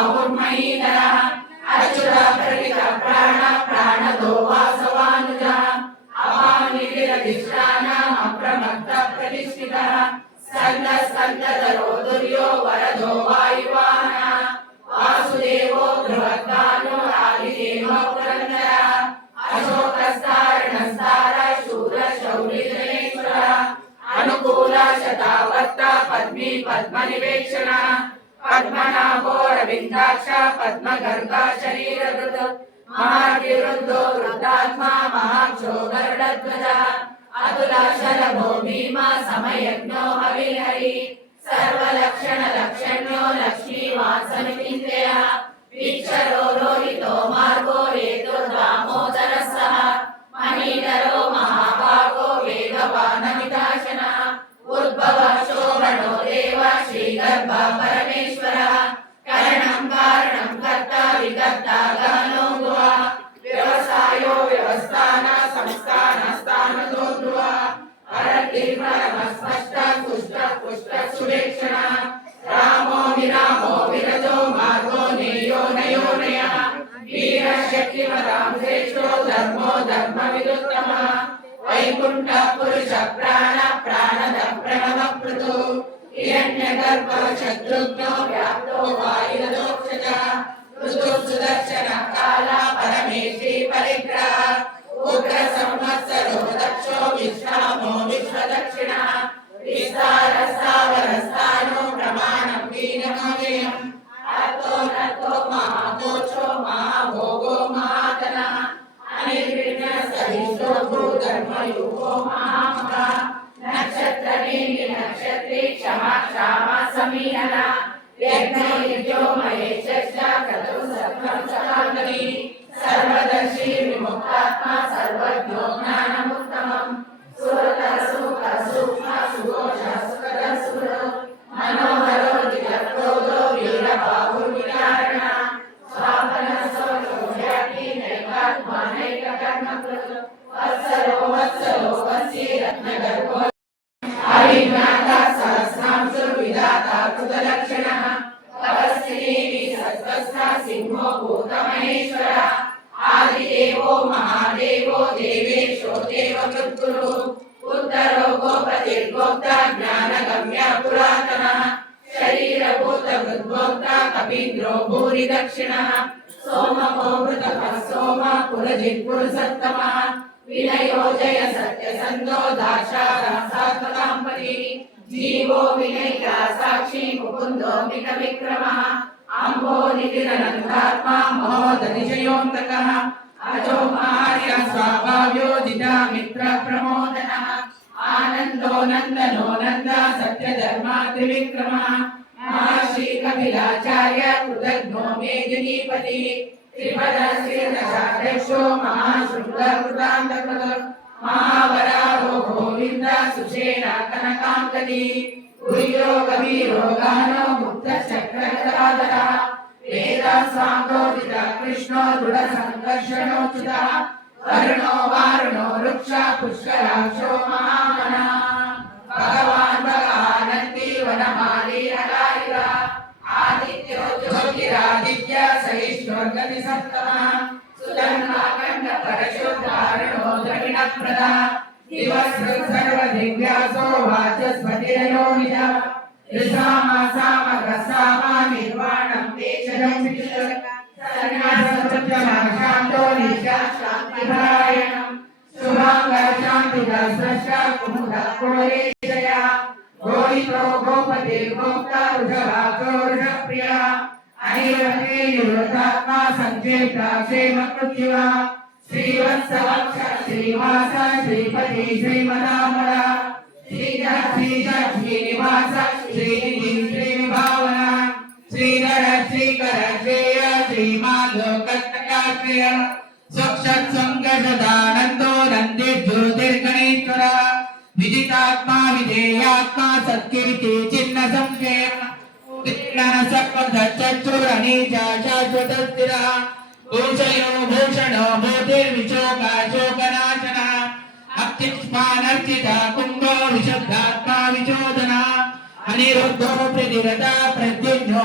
बाहुर्महीधरः अच्युत प्रकृत प्राण प्राणदो वासवानुजः अपानिधिरधिष्ठानम् अप्रमत्त प्रतिष्ठितः स्कन्दधरो दुर्यो वरदो वायुवाहनः वासुदेवो ध्रुवतानुरादिदेवो पुरन्दरः अशोकस्तारणस्तार शूर शौर्यजनेश्वरः अनुकूल शतावर्त पद्मी पद्मनिवेक्षणः पद्मनाभो रविन्दाक्ष पद्मगर्भ शरीरभृत् महातिवृद्धो वृद्धात्मा महाक्षो गरुडध्वजः अतुलशलभो भीमा समयज्ञो हविर्हरि सर्वलक्षण लक्षण्यो लक्ष्मीवासमितीन्द्रियः वीक्षरो रोहितो मार्गो रेतुर्दामोदरः महीधरो महाभागो वेगवानमिताशनः उद्भवः शोभनो देव श्रीगर्भ परमेश्वरः करणं कारणं कर्ता विकर्ता गहनो ध्रुवः व्यवसायो व्यवस्थान संस्थान स्थानतो ध्रुवः परमस्पष्ट पुष्ट पुष्ट सुवेक्षणः रामो विरामो विरजो मार्गो नेयो नयो नयः वीरशक्तिमतां श्रेष्ठो धर्मो धर्मविदुत्तमः वैकुण्ठ पुरुष प्राण प्राणद प्रणवप्रदो हिरण्यगर्भ शत्रुघ्नो व्याप्तो वायुरदोक्षजः ऋतुसुदर्शन काल परमेशी परिग्रह उग्र संवत्सरो दक्षो विश्रामो विश्वदक्षिणः विस्तार स्थावरस्थानो प्रमाणं दीनमव्ययम् अर्थो नर्थो महाकोशो महाभोगो महाधनः अनिर्विघ्न सहिष्णो भूधर्मयुगो महामगा नक्षत्रनेमि नक्षत्रे क्षमा क्षमा समीहना यज्ञो यज्ञो महेशश्च क्रतु सत्वं सकामि सर्वदर्शी विमुक्तात्मा सर्वज्ञो ज्ञानमुत्तमम् सुरतः सुख सूक्ष्म सुघोष सुखद सुहृदो मनोहरो जितक्रोधो वीरबाहुर्विचारणः स्वापनः स्वयोग्याति नैकात्मा नैककर्मकृत् वत्सरो वत्सरो वत्सी रत्नगर्भो अविज्ञाता सहस्रांशुर्विधाता कृतलक्षणः तपस्विनी सत्त्वस्था सिंहो भूतमहेश्वरः आदिदेवो महादेवो देवेशो देवकृद्गुरुः उत्तरो गोपतिर्गोप्ता ज्ञानगम्य पुरातनः शरीरभूतभृद्भोक्ता कपीन्द्रो भूरि दक्षिणः सोमको वृतपः सोम पुरजित्पुरुषोत्तमः विनयो जय सत्यसन्धो दाशारः सात्वताम्परी जीवो विनयिका साक्षी मुकुन्दो मितविक्रमः अम्बो नितिरनन्दात्मा महोदनिशयोऽन्तकः अजो मार्य स्वाभाव्यो जिता मित्र प्रमोदनः आनन्दो नन्दनो नन्द सत्यधर्मा त्रिविक्रमः महर्षि कपिलाचार्य कृतज्ञो मेदिनीपतिः त्रिपद श्रीदशाध्यक्षो महाशृङ्गकृतान्तकृत् महावराहो गोविन्द सुषेण कनकाङ्कदी गुह्यो गभीरो गानो मुक्तचक्रगदाधरः वेदास्वाङ्गोदितः कृष्णो दृढसङ्कर्षणोचितः वरुणो वारुणो वृक्ष पुष्कराक्षो महामनः भगवान् भगानन्दी वनमाली हलायुरः आदित्यो ज्योतिरादित्य सहिष्णुर्गतिसप्तमः सुधर्माखण्ड परशुद्धारणो द्रविणप्रदः दिवसृत् सर्वदिव्यासो वाचस्पतिरयो निजः ऋषामासामगसामा निर्वाणं देशजं विशुद्धः सन्न्याससत्यमाशान्तो निशाशान्तिपरायणम् शुभाङ्गशान्तिदस्रश्च कुमुदकोरेशयः गोहितो गोपतिर्गोप्ता वृषभासो वृषप्रियः अनिर्वते निवृतात्मा सञ्चेता क्षेमकृत्युः श्रीवत्सवक्ष श्रीवास श्रीपति श्रीमदामरा श्रीधर श्रीनिवास श्रीनिधि श्रीनिभावना श्रीधर श्रीकर श्रेय श्रीमाधोकट्टकाश्रय स्वक्षत्सङ्गशदानन्दो नन्दी ज्योतिर्गणेश्वर विदितात्मा विधेयात्मा सत्कीर्ति चिन्ह संशय चक्षुरणीचा शाश्वतस्थिरः भूषयो भूषणो भूतिर्विशोकाशोकनाशनः अत्युष्मानर्चिता कुम्भो विशुद्धात्मा विशोधनः अनिरुद्धो प्रतिरता प्रद्युम्नो